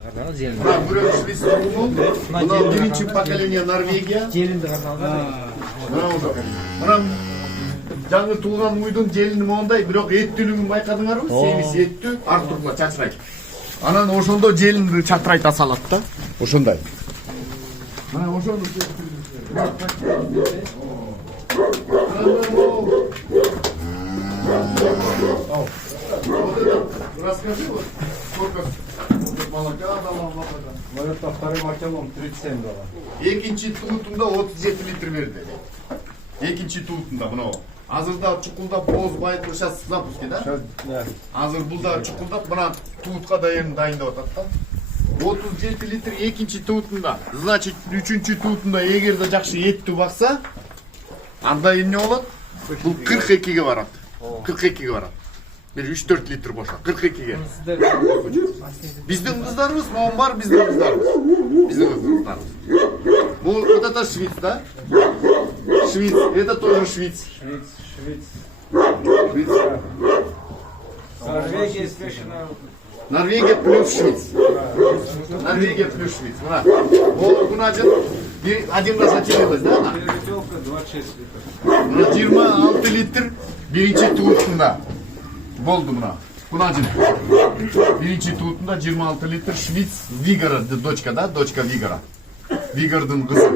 Мына биринчи поколение Норвегия. Мына жаңы туулган уйдун желини моундай, бирок эттүүлүгүн байкадыңарбы? Семиз эттүү, артурла чачырайт. Анан ошондо желин чатырайта салат да. Ошондой. Мына ошону расскажи вот сколько молока дала. Ну это вторым отелом 37 дала. Экинчи туутунда 37 литр берди. Экинчи туутунда мына. Азырда чукулдап боз байытып сейчас в запуске, да? Сейчас, да. Азыр булда чукулдап мына туутка дайындап атат да. 37 литр экинчи туутунда. Значит, үчүнчү туутунда эгерде жакшы эттүү бакса, анда эмне болот? Бул 42ге барат. 42ге барат. Bir 3-4 litre boşa. 42'ye. Bizden kızlarımız mı var? Bizden kızlarımız. Bizden kızlarımız. Bu вот это Швейц, да? Швейц. Это тоже Швейц. Швейц. Норвегия смешана. Норвегия плюс Швейц. Норвегия плюс Швейц. Вот один раз очерилась, да? Переветелка 26 литров. 26 литр birinci tuğutunda. Болду мына. Кунажин. Биринчи туутунда 26 литр Швейц Вигора, дочка, да? Дочка Вигора. Вигордун кызы.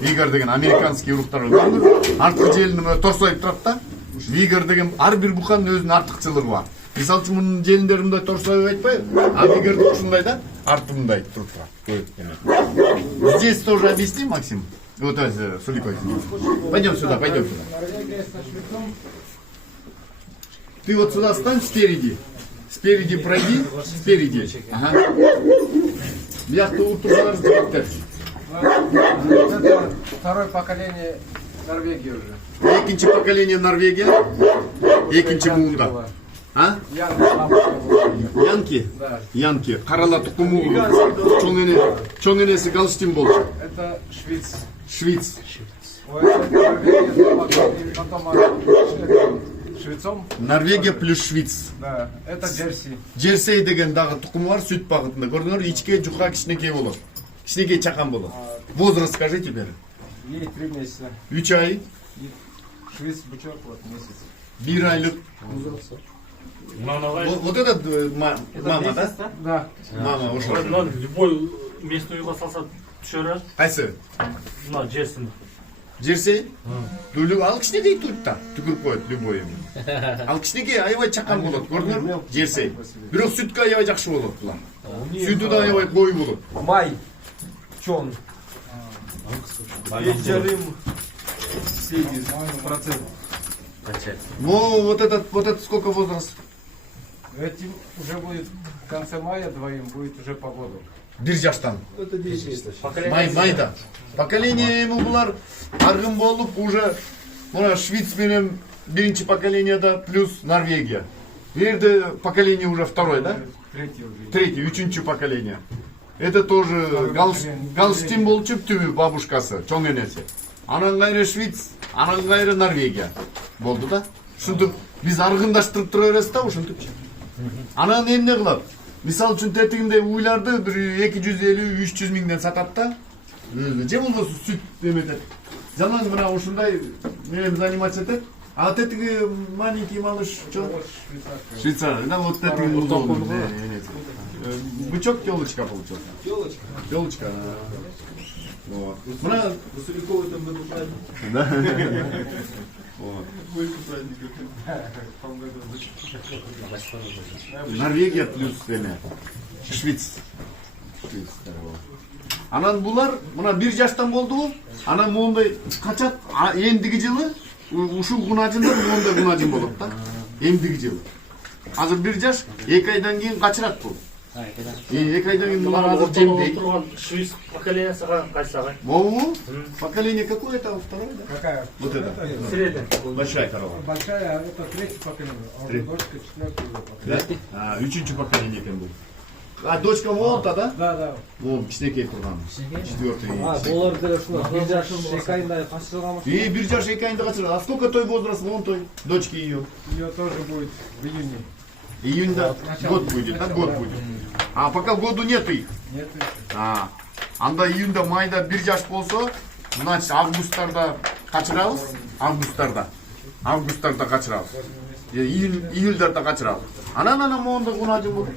Вигор деген американский уруктар. Артқы желини торсойуп турат да. Вигор деген ар бир буканын өзүнүн артыкчылыгы бар. Мисалы үчүн мунун желиндери мындай торсоюп айтпайбы? А Вигордук ушундай да? Арты мындай туруп турат. Здесь тоже объясни, Максим. Вот это, Суликой. Пойдем сюда, пойдем сюда. Норвегия со Швейцом. Ты вот сюда стань спереди. Спереди пройди. Спереди. Ага. Яхта утурар жигиттер. Это второе поколение Норвегии уже. Экинчи поколение Норвегия. Экинчи муунда. А? Янки? Да. Янки. Карала тукуму. Чоң энеси Галштин болчу. Это Швейц. Швейц. Ой, это Норвегия, потом Швейцом. Норвегия плюс Швейц. Да, это Джерси. Жерсей деген дагы тукуму бар, сүт багытында. Көрдүңөр, ичке жука кичинекей болот. Кичинекей чакан болот. Возраст скажи теперь. Ей 3 месяца. 3 ай. Швейц бычок вот месяц. 1 айлык. Вот этот мама, да? Да. Мама ошо. Любой местный басалса түшөрөт. Кайсы? Мына жерсин. Жерсей? Ал кичинекей туйт да, түкүрүп коет любой эми. Ал кичинекей аябай чакан болот, көрдүңөрбү? Жерсей. Бирок сүткө аябай жакшы болот булар. Сүтү да аябай кою болот. Май. Чон. 5,7%. Ну, вот этот сколько возраст? Этим уже будет в конце мая двоим будет уже по году. Бир жаштан. Это 10. Майда. Поколение эми булар аргын болуп уже мына Швейц менен биринчи поколениеда плюс Норвегия. Жерде поколение уже второй, да? Третий уже. Третий, үчүнчү поколение. Это тоже Галштин болчу түбү бабушкасы, чоң энеси. Анан кайра Швейц, анан кайра Норвегия. Болду да? Ушинтип биз аргындаштырып тура беребиз да ушинтипчи. Анан эмне кылат? Мисалы үчүн тетигинде уйларды бир 250-300 миңден сатат да. Же болбосо сүт эметет. Жаман мына ушундай менен заниматься этет. А тетиги маленький малыш чоң Швейцар, да, вот тетиги бычок телочка получилась. Телочка. Телочка. Вот. Мына Василькова там году праздник. Да. Вот. Норвегия плюс Швейц. Анан булар мына 1 жаштан болду. Анан моундай качат. Эндиги жылы ушул кунажында моундай кунажын болот да. Эндиги жылы. Азыр 1 жаш 2 айдан кийин качырат бул. 2 айдан кийин булар азыр жемдейт. Швейц поколениеси кайсы? Могу? Поколение какое это? Второе, да? Какая? Вот это. Средняя. Большая корова. Большая, это третье поколение. А уже дочка четвертое поколение. Да? Үчүнчү поколение экен бул. А дочка Волта, да? Да, да. Вон, кичинекей турган. Четвертый. Олар деле ушул 1 жаш 2 айында качырылганбы? И 1 жаш 2 айында качырды. А сколько той возраст вон той дочки ее? Ее тоже будет в июне. Июньда год будет, да, год будет. А пока году нету их. Нет еще. Анда июньда, майда бир жаш болсо, значит августтарда качырабыз. Августтарда качырабыз. Июльдарда качырабыз. Анан моунда кунажы болот.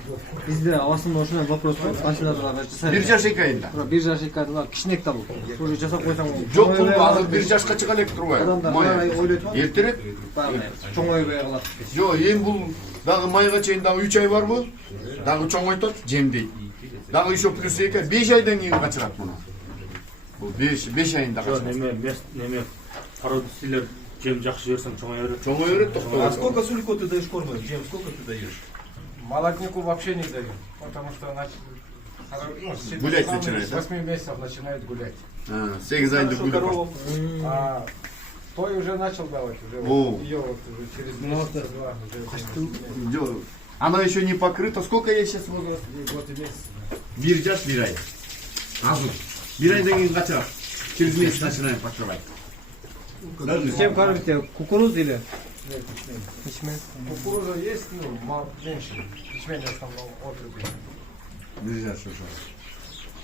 Бизде басында ушундай вопрос бар. Машиналарга жасайбыз. 1 жаш 2 айында. Тура 1 жаш 2 айда кичинек да бул. Уже жасап койсоң болот. Жок, бул азыр 1 жашка чыга элек турбайбы? Адамдар Май. ойлойт го. Эртерээк. Чоңойбой калат. Жок, эми бул дагы майга чейин дагы 3 ай барбы? Дагы чоңойтот, жемдейт. Дагы еще плюс 2, 5 айдан кийин качырат муну. Бул 5 айында Жо, качырат. неме породистилер жем жакшы берсең чоңая берет. Чоңой берет, А токтобойт. сколько сулико ты даешь корма? Джем, сколько ты даешь? Молодняку вообще не даю, потому что Гулять начинает, да? 8 месяцев начинает гулять. 8 айында Хорошо, гүлөп. корову. А той уже начал давать, уже О. вот, ее вот уже через месяц-два уже. Жок. Она еще не покрыта. Сколько ей сейчас возраст? Год и месяц. 1 жаш 1 ай. Азыр. 1 айдан кийин качырат. Через месяц начинаем покрывать. Чем кормите? Кукуруз или? Нет, ячмень. Ячмень. Кукуруза есть, ну, меньше. Ячмень в основном отруби. 1 жаш уже.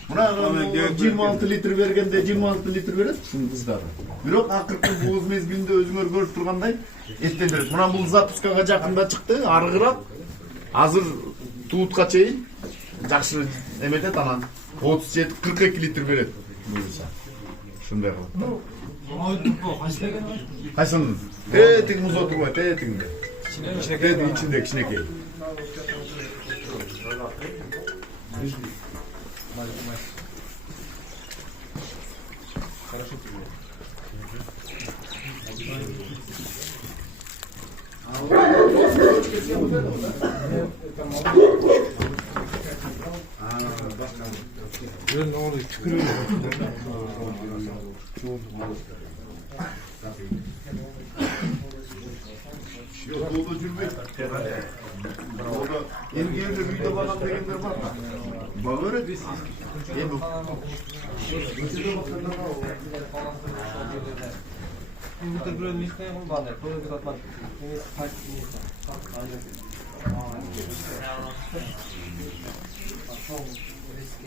Мына 26 литр бергенде 26 литр берет ушунун кыздары. Бирок акыркы бууз мезгилинде өзүңөр көрүп тургандай эттен берет. Мына бул запускага жакында чыкты, арыгыраак. Азыр туутка чейин жакшы эметет, анан 37-42 литр берет. Буюрса. Ушундай кылып. Кайсын? Тетиң муз отурбайт, тетиң. Тетиң ичинде кичинекей. Yok, dolda жүрбейт. Долда эргенде үйдө багам дегендер бар да. Бага берет. Эми Компьютер бирөө механик бар. Көйгөт атмак. Эмес кайт. Ошол риске.